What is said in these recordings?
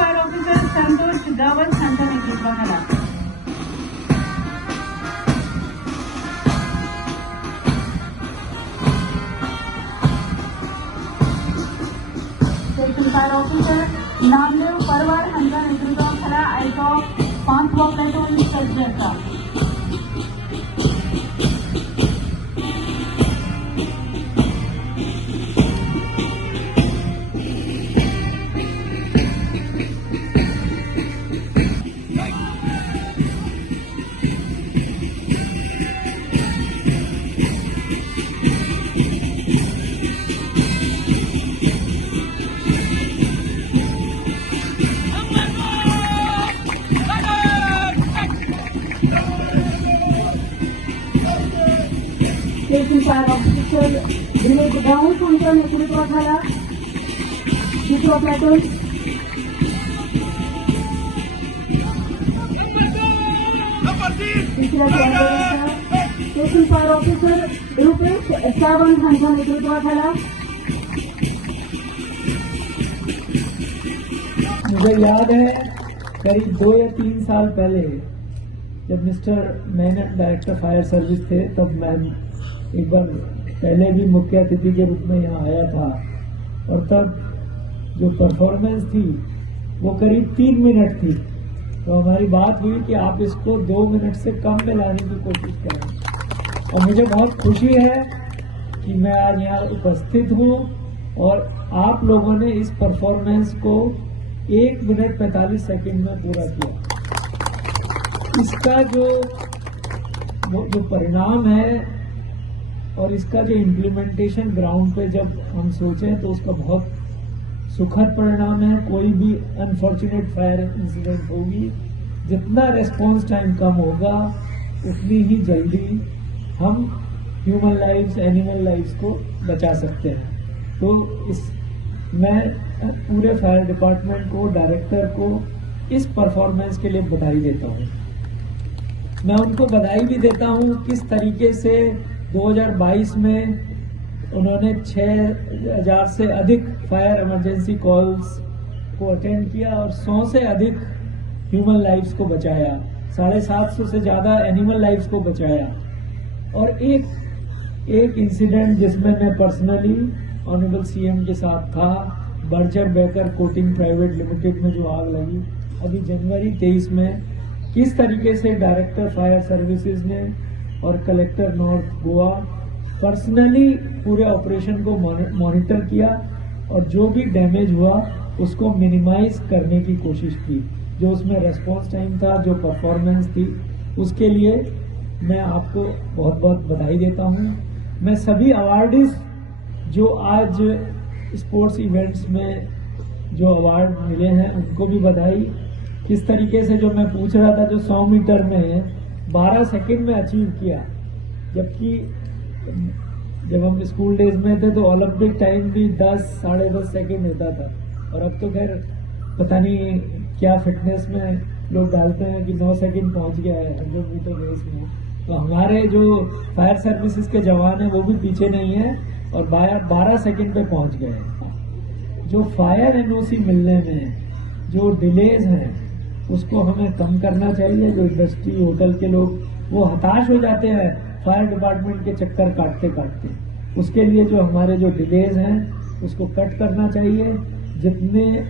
Fire officer Santosh Gavat यांचा नेतृत्वाखाला station fire officer Namdev Parwar यांच्या नेतृत्वाखाला आयकॉप 5वा प्लॅटून सज्ज असा. Station fire officer Dinesh Gaut यांच्या नेतृत्वाखाला 2वा प्लॅटून. तिसऱ्या प्लॅटूनचा station fire officer Rupesh Sawant यांच्या नेतृत्वाखाला. मुझे याद है करीब 2 या 3 साल पहले जब mister Menon director fire service थे, तब मैं एक बार पहले भी मुख्य अतिथि के रूप में यहाँ आया था और तब जो परफॉर्मेंस थी वो करीब 3 मिनट थी. तो हमारी बात हुई कि आप इसको 2 मिनट से कम में लाने की कोशिश करें और मुझे बहुत खुशी है कि मैं आज यहाँ उपस्थित हूँ और आप लोगों ने इस परफॉर्मेंस को 1 मिनट 45 सेकंड में पूरा किया. इसका जो परिणाम है और इसका जो इम्प्लीमेंटेशन ग्राउंड पे जब हम सोचें तो उसका बहुत सुखद परिणाम है. कोई भी अनफॉर्चुनेट फायर इंसिडेंट होगी, जितना रेस्पॉन्स टाइम कम होगा उतनी ही जल्दी हम ह्यूमन लाइव्स, एनिमल लाइव्स को बचा सकते हैं. तो मैं पूरे फायर डिपार्टमेंट को, डायरेक्टर को इस परफॉर्मेंस के लिए बधाई देता हूँ. मैं उनको बधाई भी देता हूँ किस तरीके से 2022 में उन्होंने 6000 से अधिक फायर इमरजेंसी कॉल्स को अटेंड किया और 100 से अधिक ह्यूमन लाइफ्स को बचाया, 750 से ज़्यादा एनिमल लाइफ्स को बचाया. और एक इंसिडेंट जिसमें मैं पर्सनली ऑनरेबल सीएम के साथ था, Berger baker coating private limited में जो आग लगी अभी जनवरी 23 में, किस तरीके से डायरेक्टर फायर सर्विसेज ने और कलेक्टर नॉर्थ गोवा पर्सनली पूरे ऑपरेशन को मॉनिटर किया और जो भी डैमेज हुआ उसको मिनिमाइज करने की कोशिश की. जो उसमें रेस्पॉन्स टाइम था, जो परफॉर्मेंस थी, उसके लिए मैं आपको बहुत बहुत बधाई देता हूँ. मैं सभी अवार्डीज जो आज स्पोर्ट्स इवेंट्स में जो अवार्ड मिले हैं उनको भी बधाई. किस तरीके से जो मैं पूछ रहा था, जो 100 मीटर में 12 सेकंड में अचीव किया, जबकि जब हम स्कूल डेज में थे तो ओलंपिक टाइम भी 10 साढ़े 10 सेकंड होता था. और अब तो खैर पता नहीं क्या फिटनेस में लोग डालते हैं कि 9 सेकंड पहुंच गया है 100 मीटर रेस में. तो हमारे जो फायर सर्विसेज के जवान हैं वो भी पीछे नहीं है और 12 सेकंड पे पहुंच गए हैं. जो फायर एनओसी मिलने में जो डिलेज हैं उसको हमें कम करना चाहिए. जो इंडस्ट्री, होटल के लोग वो हताश हो जाते हैं फायर डिपार्टमेंट के चक्कर काटते काटते. उसके लिए जो हमारे जो डिलेज हैं उसको कट करना चाहिए. जितने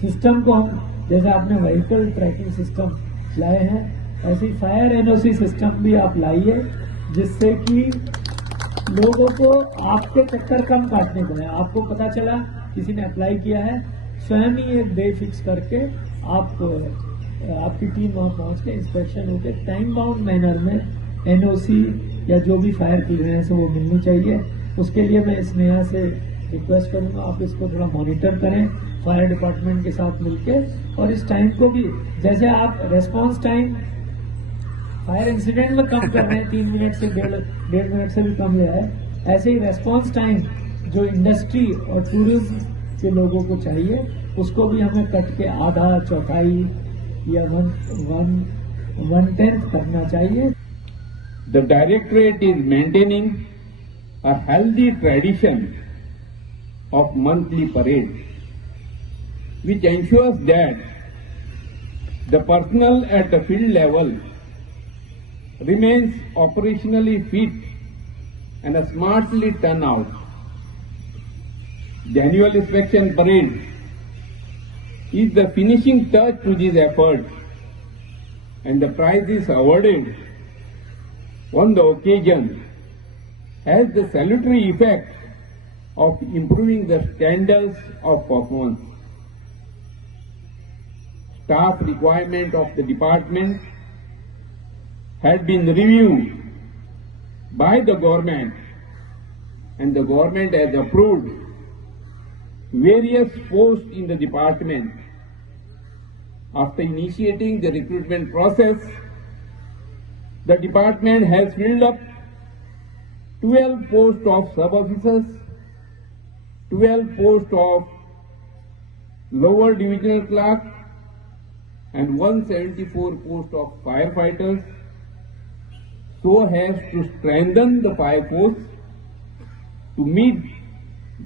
सिस्टम को हम, जैसे आपने व्हीकल ट्रैकिंग सिस्टम लाए हैं, ऐसे फायर एनओसी सिस्टम भी आप लाइए जिससे कि लोगों को आपके चक्कर कम काटने पड़े. आपको पता चला किसी ने अप्लाई किया है, स्वयं ही एक डे फिक्स करके आपकी टीम वहाँ पहुँच के इंस्पेक्शन होकर टाइम बाउंड मैनर में एनओसी या जो भी फायर क्लियरेंस है वो मिलनी चाहिए. उसके लिए मैं स्नेहा से रिक्वेस्ट करूँगा आप इसको थोड़ा मॉनिटर करें फायर डिपार्टमेंट के साथ मिलके. और इस टाइम को भी, जैसे आप रेस्पॉन्स टाइम फायर इंसिडेंट में कम कर रहे हैं, 3 मिनट से 1.5 मिनट से भी कम लिया है, ऐसे ही रेस्पॉन्स टाइम जो इंडस्ट्री और टूरिज्म के लोगों को चाहिए उसको भी हमें कट के आधा, चौथाई या 1/10 करना चाहिए. The Directorate is maintaining a healthy tradition of monthly parade. which ensures that the personnel at the field level remains operationally fit and smartly turn out. The annual inspection parade is the finishing touch to this effort, and the prizes awarded on the occasion has the salutary effect of improving the standards of performance. Staff requirement of the department had been reviewed by the government, and the government has approved various posts in the department. After initiating the recruitment process, the department has filled up 12 posts of sub-officers, 12 posts of lower divisional clerk, and 174 posts of firefighters, so as to strengthen the fire force to meet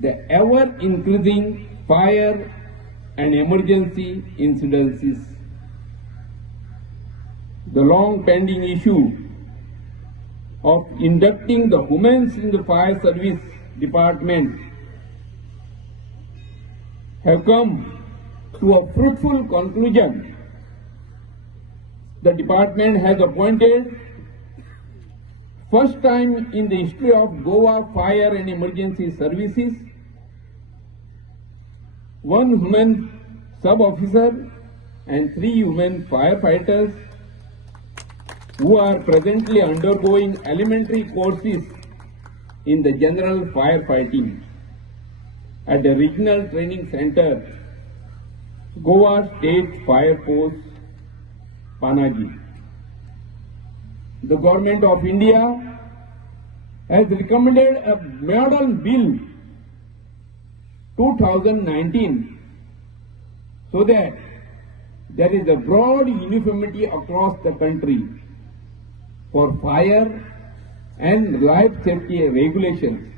the ever-increasing fire and emergency incidences. The long-pending issue of inducting the women in the fire service department have come to a fruitful conclusion. The department has appointed, first time in the history of Goa Fire and Emergency Services, one woman sub-officer and 3 women firefighters who are presently undergoing elementary courses in the general firefighting at the Regional Training Center, Goa State Fire Force, Panaji. The Government of India has recommended a Model Bill 2019 so that there is a broad uniformity across the country for fire and life safety regulations.